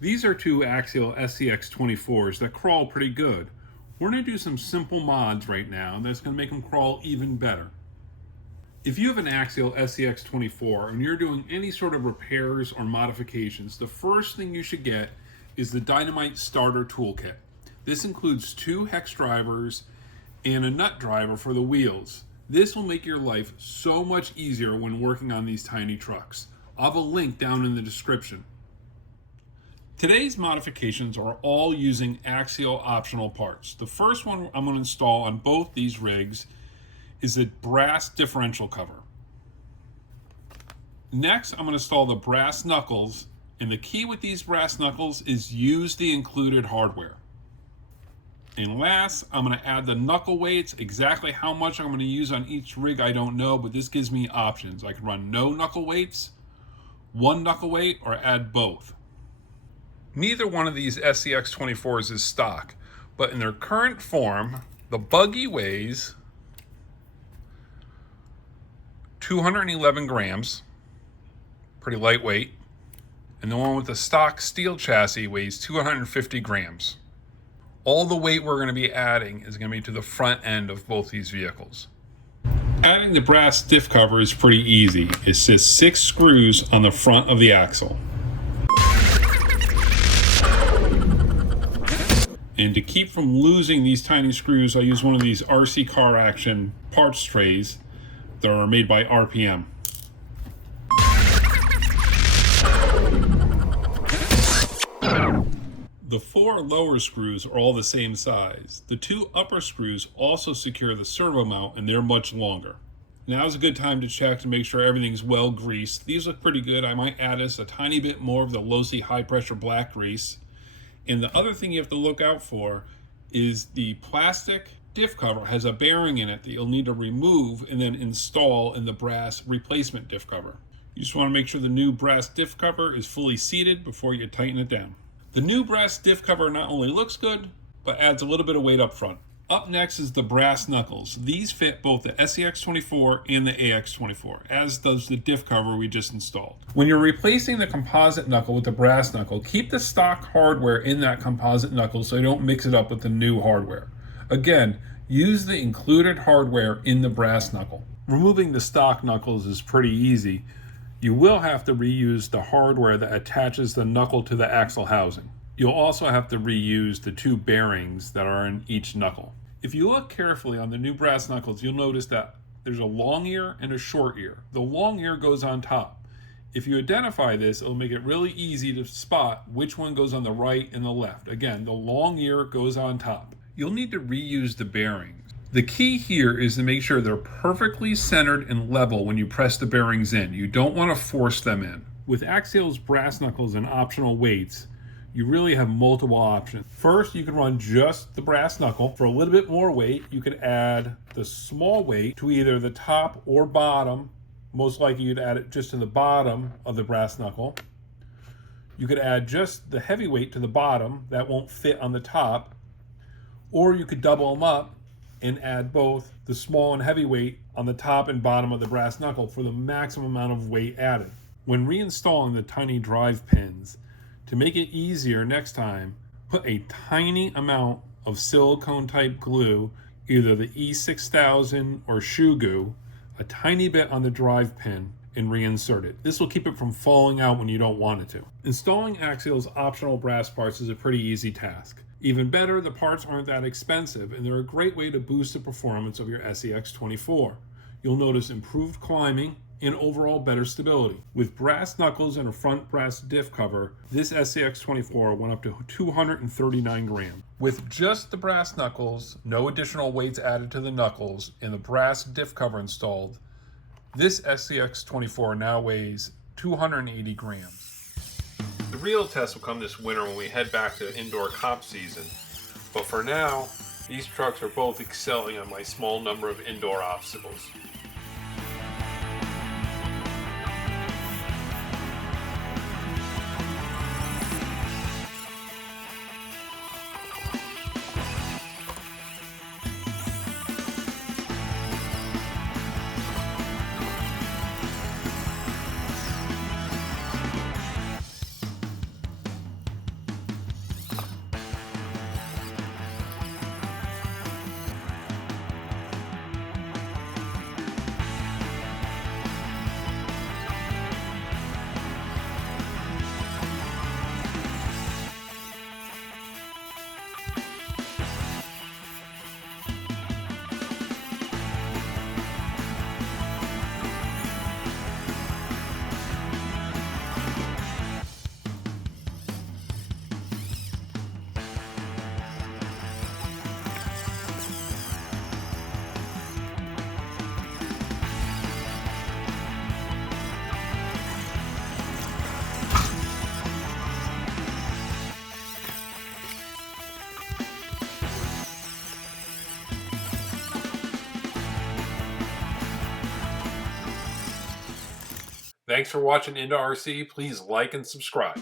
These are two Axial SCX24s that crawl pretty good. We're going to do some simple mods right now that's going to make them crawl even better. If you have an Axial SCX24 and you're doing any sort of repairs or modifications, the first thing you should get is the Dynamite Starter Toolkit. This includes 2 hex drivers and a nut driver for the wheels. This will make your life so much easier when working on these tiny trucks. I'll have a link down in the description. Today's modifications are all using Axial optional parts. The first one I'm going to install on both these rigs is a brass differential cover. Next, I'm going to install the brass knuckles, and the key with these brass knuckles is use the included hardware. And last, I'm going to add the knuckle weights. Exactly how much I'm going to use on each rig, I don't know, but this gives me options. I can run no knuckle weights, 1 knuckle weight, or add both. Neither one of these SCX24s is stock, but in their current form, the buggy weighs 211 grams, pretty lightweight, and the one with the stock steel chassis weighs 250 grams. All the weight we're going to be adding is going to be to the front end of both these vehicles. Adding the brass diff cover is pretty easy. It's just 6 screws on the front of the axle. And to keep from losing these tiny screws, I use one of these RC Car Action parts trays that are made by RPM. The 4 lower screws are all the same size. The 2 upper screws also secure the servo mount, and they're much longer. Now is a good time to check to make sure everything's well greased. These look pretty good. I might add us a tiny bit more of the Losi high pressure black grease. And the other thing you have to look out for is the plastic diff cover has a bearing in it that you'll need to remove and then install in the brass replacement diff cover. You just want to make sure the new brass diff cover is fully seated before you tighten it down. The new brass diff cover not only looks good, but adds a little bit of weight up front. Up next is the brass knuckles. These fit both the SCX24 and the AX24, as does the diff cover we just installed. When you're replacing the composite knuckle with the brass knuckle, keep the stock hardware in that composite knuckle so you don't mix it up with the new hardware. Again, use the included hardware in the brass knuckle. Removing the stock knuckles is pretty easy. You will have to reuse the hardware that attaches the knuckle to the axle housing. You'll also have to reuse the 2 bearings that are in each knuckle. If you look carefully on the new brass knuckles, you'll notice that there's a long ear and a short ear. The long ear goes on top. If you identify this, it'll make it really easy to spot which one goes on the right and the left. Again, the long ear goes on top. You'll need to reuse the bearings. The key here is to make sure they're perfectly centered and level when you press the bearings in. You don't want to force them in. With Axial's brass knuckles and optional weights, you really have multiple options. First, you can run just the brass knuckle. For a little bit more weight, you could add the small weight to either the top or bottom. Most likely you'd add it just to the bottom of the brass knuckle. You could add just the heavy weight to the bottom. That won't fit on the top. Or you could double them up and add both the small and heavy weight on the top and bottom of the brass knuckle for the maximum amount of weight added. When reinstalling the tiny drive pins, to make it easier next time, put a tiny amount of silicone type glue, either the E6000 or shoe goo, a tiny bit on the drive pin, and reinsert it. This will keep it from falling out when you don't want it to. Installing Axial's optional brass parts is a pretty easy task. Even better, the parts aren't that expensive, and they're a great way to boost the performance of your SCX24. You'll notice improved climbing and overall better stability. With brass knuckles and a front brass diff cover, this SCX24 went up to 239 grams. With just the brass knuckles, no additional weights added to the knuckles, and the brass diff cover installed, this SCX24 now weighs 280 grams. The real test will come this winter when we head back to indoor comp season, but for now, these trucks are both excelling on my small number of indoor obstacles. Thanks for watching Into RC. Please like and subscribe.